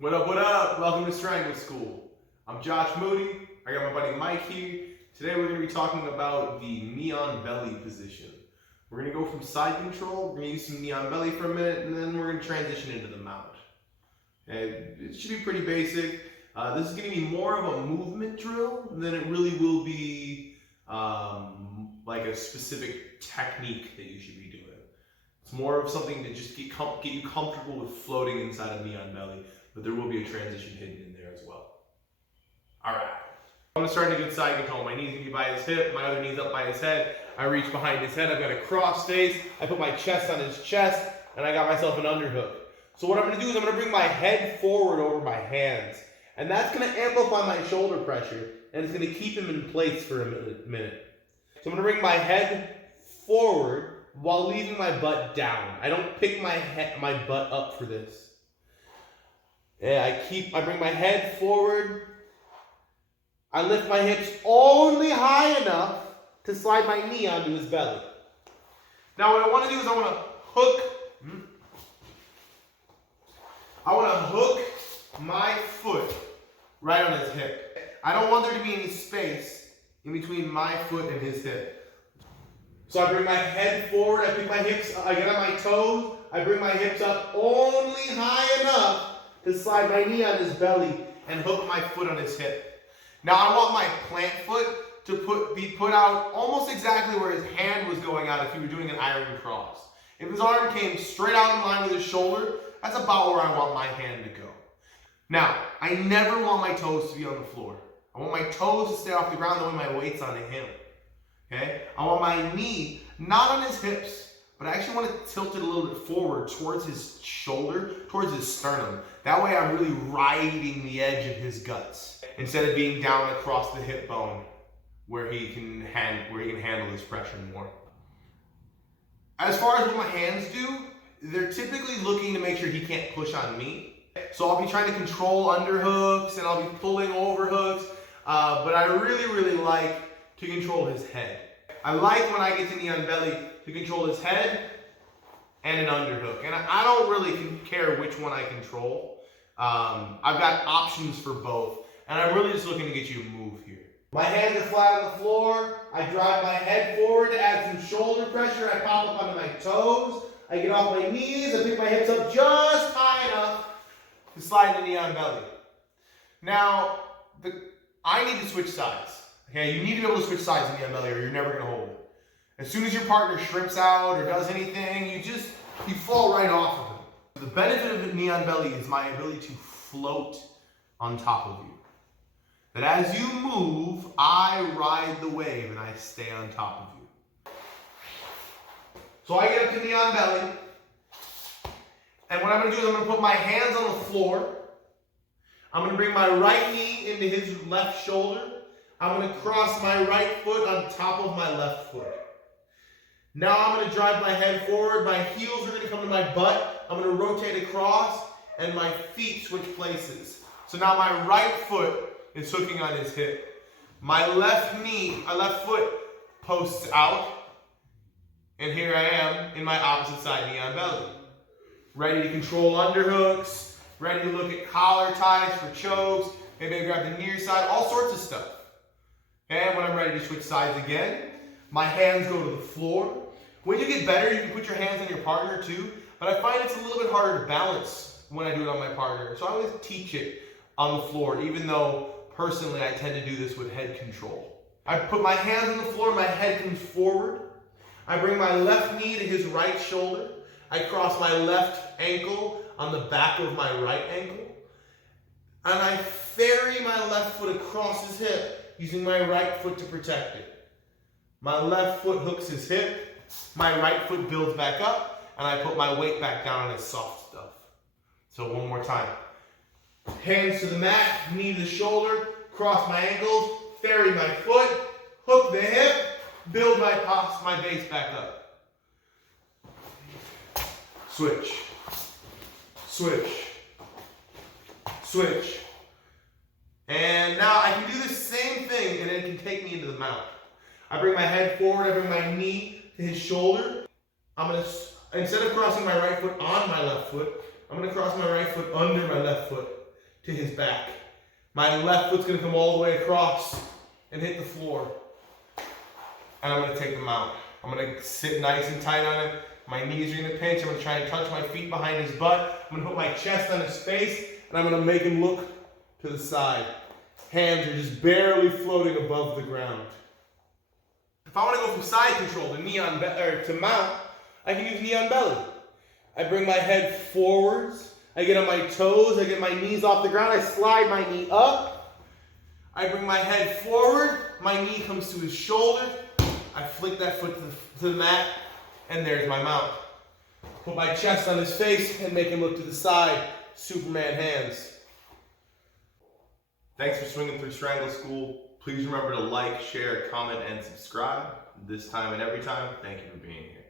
What up, what up? Welcome to Triangle School. I'm Josh Moody. I got my buddy Mike here. Today we're going to be talking about the knee on belly position. We're going to go from side control, we're going to use some knee on belly for a minute, and then we're going to transition into the mount. And it should be pretty basic. This is going to be more of a movement drill than it really will be like a specific technique that you should be doing. It's more of something to just get you comfortable with floating inside of knee on belly. But there will be a transition hidden in there as well. All right. I'm going to start in a good side control. My knee's going to be by his hip. My other knee's up by his head. I reach behind his head. I've got a cross face. I put my chest on his chest, and I got myself an underhook. So what I'm going to do is I'm going to bring my head forward over my hands. And that's going to amplify my shoulder pressure, and it's going to keep him in place for a minute. So I'm going to bring my head forward while leaving my butt down. I don't pick my butt up for this. Yeah, I bring my head forward. I lift my hips only high enough to slide my knee onto his belly. Now what I want to do is I want to hook my foot right on his hip. I don't want there to be any space in between my foot and his hip. So I bring my head forward, I pick my hips, I get on my toes, I bring my hips up only high enough to slide my knee on his belly and hook my foot on his hip. Now I want my plant foot to be put out almost exactly where his hand was going out if he were doing an iron cross. If his arm came straight out in line with his shoulder, that's about where I want my hand to go. Now, I never want my toes to be on the floor. I want my toes to stay off the ground the way my weight's on him. Okay? I want my knee not on his hips, but I actually want to tilt it a little bit forward towards his shoulder, towards his sternum. That way I'm really riding the edge of his guts instead of being down across the hip bone where he can handle his pressure more. As far as what my hands do, they're typically looking to make sure he can't push on me. So I'll be trying to control underhooks and I'll be pulling overhooks, but I really like to control his head. I like when I get to knee on belly to control his head and an underhook. And I don't really care which one I control. I've got options for both. And I'm really just looking to get you to move here. My hands are flat on the floor. I drive my head forward to add some shoulder pressure. I pop up onto my toes. I get off my knees. I pick my hips up just high enough to slide the knee on belly. Now, I need to switch sides. Okay, you need to be able to switch sides in knee on belly or you're never going to hold it. As soon as your partner shrimps out or does anything, you fall right off of him. The benefit of a knee on belly is my ability to float on top of you. That as you move, I ride the wave and I stay on top of you. So I get up to knee on belly, and what I'm going to do is I'm going to put my hands on the floor. I'm going to bring my right knee into his left shoulder. I'm going to cross my right foot on top of my left foot. Now I'm going to drive my head forward. My heels are going to come to my butt. I'm going to rotate across, and my feet switch places. So now my right foot is hooking on his hip. My left foot posts out, and here I am in my opposite side knee on belly. Ready to control underhooks, ready to look at collar ties for chokes, maybe I grab the near side, all sorts of stuff. And when I'm ready to switch sides again, my hands go to the floor. When you get better, you can put your hands on your partner too, but I find it's a little bit harder to balance when I do it on my partner. So I always teach it on the floor, even though personally I tend to do this with head control. I put my hands on the floor, my head comes forward. I bring my left knee to his right shoulder. I cross my left ankle on the back of my right ankle. And I ferry my left foot across his hip using my right foot to protect it. My left foot hooks his hip. My right foot builds back up, and I put my weight back down on his soft stuff. So one more time. Hands to the mat, knee to the shoulder, cross my ankles, ferry my foot, hook the hip, build my base back up. Switch. Switch. Switch. And now I can do the same thing, and it can take me into the mount. I bring my head forward, I bring my knee to his shoulder. Instead of crossing my right foot on my left foot, I'm going to cross my right foot under my left foot. to his back. My left foot's gonna come all the way across and hit the floor. And I'm gonna take the mount. I'm gonna sit nice and tight on it. My knees are gonna pinch. I'm gonna try and touch my feet behind his butt. I'm gonna put my chest on his face, and I'm gonna make him look to the side. Hands are just barely floating above the ground. If I wanna go from side control to knee on to mount, I can use knee on belly. I bring my head forwards. I get on my toes, I get my knees off the ground, I slide my knee up. I bring my head forward, my knee comes to his shoulder. I flick that foot to the mat, and there's my mount. Put my chest on his face and make him look to the side. Superman hands. Thanks for swinging through Strangle School. Please remember to like, share, comment, and subscribe. This time and every time, thank you for being here.